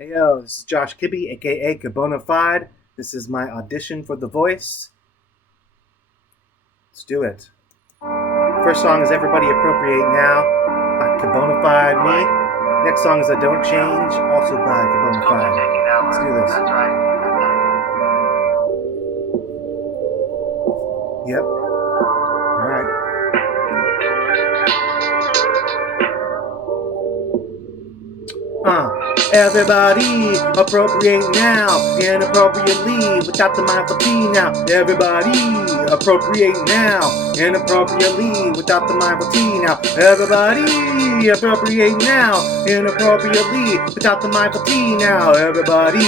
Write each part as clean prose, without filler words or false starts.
Hey yo, this is Josh Kibbe, aka Kibbonafide. This is my audition for The Voice. Let's do it. First song is Everybody Appropriate Now by Kibbonafide me. Next song is I Don't Change, also by Kibbonafide. Let's do this. That's right. Yep. Alright. Everybody appropriate now, inappropriately, without the mindful T now. Everybody appropriate now, inappropriately, without the mindful T now. Everybody appropriate now, inappropriately, without the mindful T now. Everybody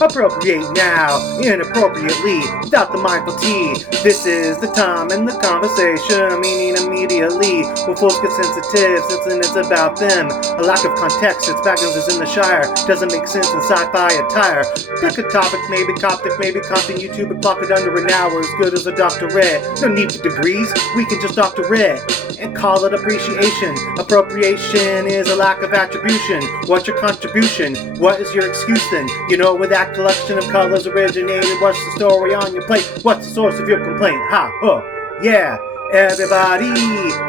appropriate now, inappropriately, without the mindful T. This is the time and the conversation, meaning immediately. When folks get sensitive, since it's about them. A lack of context, its background is in the Shire. Doesn't make sense in sci-fi attire. Pick a topic, maybe Coptic, maybe Compton, YouTube, and clock it under an hour, as good as a doctorate. No need for degrees, we can just doctor it and call it appreciation. Appropriation is a lack of attribution. What's your contribution? What is your excuse then? You know, where that collection of colors originated, what's the story on your plate? What's the source of your complaint? Ha, oh, yeah. Everybody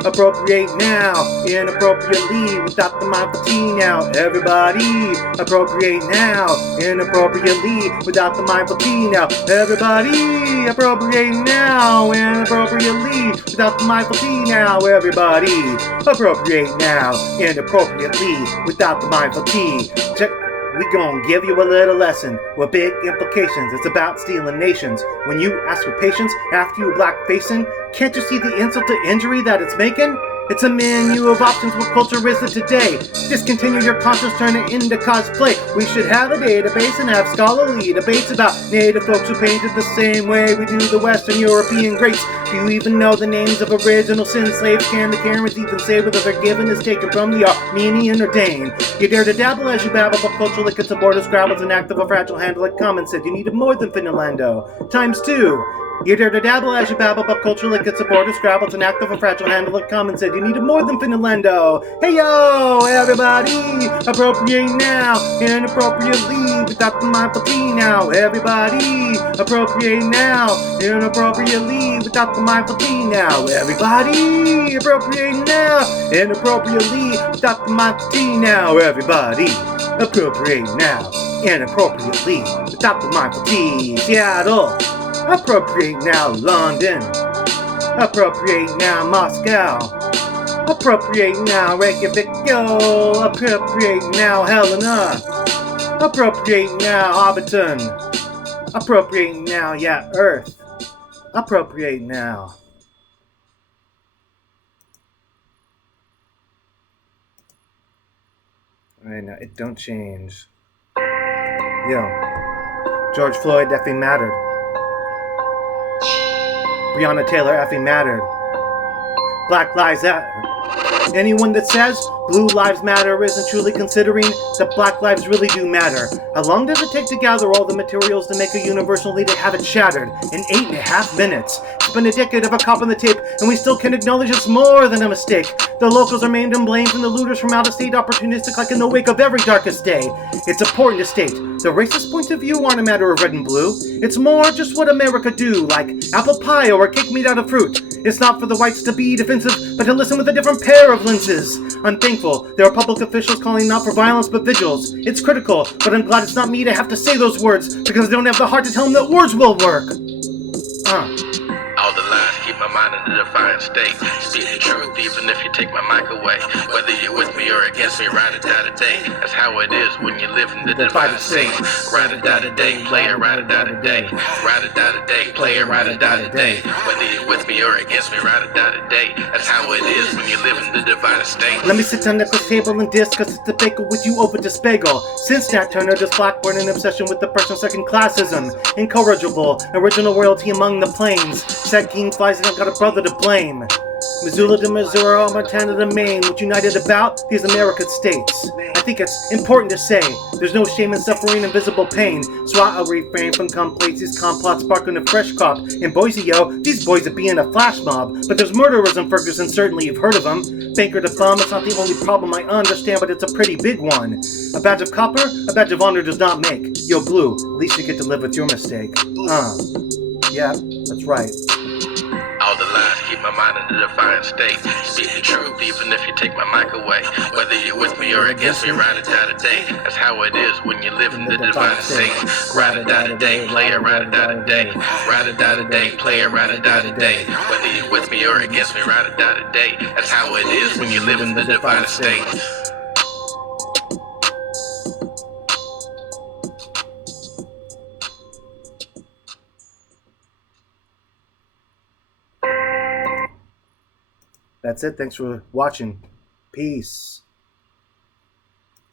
appropriate now, inappropriately, without the mindful T now. Everybody appropriate now, inappropriately, without the mindful T now. Everybody appropriate now, inappropriately, without the mindful T now. Everybody appropriate now, inappropriately, without the mindful T. We gon' give you a little lesson with big implications. It's about stealing nations. When you ask for patience after you black-facing, can't you see the insult to injury that it's making? It's a menu of options. What culture is it today? Discontinue your conscience, turn it into cosplay. We should have a database and have scholarly debates about native folks who painted the same way we do the Western European greats. Do you even know the names of original sin slaves? Can the Karens even say whether their given is taken from the Armenian or Dane? You dare to dabble as you babble, but cultural like it's a border scrabble's an act of a fragile handle like common said. You needed more than Finlando. Times two. You dare to dabble as you babble, but culture like it's a border scrabble. It's an act of a fragile handle like common said. You needed more than Finlando. Hey yo, everybody appropriate now, inappropriately, without the mindful T now. Everybody appropriate now, inappropriately, without the mindful T now. Everybody appropriate now, inappropriately, without the mindful T now. Everybody appropriate now, inappropriately, without the mindful T. Seattle. Appropriate now, London. Appropriate now, Moscow. Appropriate now, Reykjavik, yo. Appropriate now, Helena. Appropriate now, Hobbiton. Appropriate now, yeah, Earth. Appropriate now. Alright, now it don't change. Yo. George Floyd effing mattered. Breonna Taylor effing mattered. Black Lives Matter. Anyone that says Blue Lives Matter isn't truly considering that Black lives really do matter. How long does it take to gather all the materials to make a universal lead to have it shattered? In 8.5 minutes. It's been a decade of a cop on the tape, and we still can't acknowledge it's more than a mistake. The locals are maimed and blamed, and the looters from out of state opportunistic like in the wake of every darkest day. It's important to state, the racist points of view aren't a matter of red and blue. It's more just what America do, like apple pie or a cake made out of fruit. It's not for the whites to be defensive, but to listen with a different pair of lenses. I'm thankful there are public officials calling not for violence but vigils. It's critical, but I'm glad it's not me to have to say those words, because I don't have the heart to tell them that words will work. All the lies keep my mind in a defiant state. Speak the truth even if you take my mic away. Whether you're with me or against me, ride or die today. That's how it is when you live in the divided state. Ride or die today, play it, ride or die today. Ride or die today, play it, ride or die today. Whether you're with me or against me, ride or die today. That's how it is when you live in the divided state. Let me sit down at the table and discuss the bagel with you over this bagel. Since Nat Turner, this Blackburn, an obsession with the personal second classism. Incorrigible, original royalty among the plains. Sad king flies and I've got a brother to blame. Missoula to Missouri, Montana to Maine, what united about these American states. I think it's important to say, there's no shame in suffering, invisible pain, so I'll refrain from complaints, these complots sparkling a fresh crop. In Boise, yo, these boys are being a flash mob, but there's murderers in Ferguson, certainly you've heard of them. Banker to bum, it's not the only problem I understand, but it's a pretty big one. A badge of copper, a badge of honor does not make. Yo, Blue, at least you get to live with your mistake. Yeah, that's right. All the lies keep my mind in a defiant state. Speak the truth even if you take my mic away. Whether you're with me or against me, ride or die today. That's how it is when you live in the divine state. Ride or die today, play or ride or die today. Ride or die today, play or ride or die today. Whether you're with me or against me, ride or die today. That's how it is when you live in the divine state. That's it. Thanks for watching. Peace.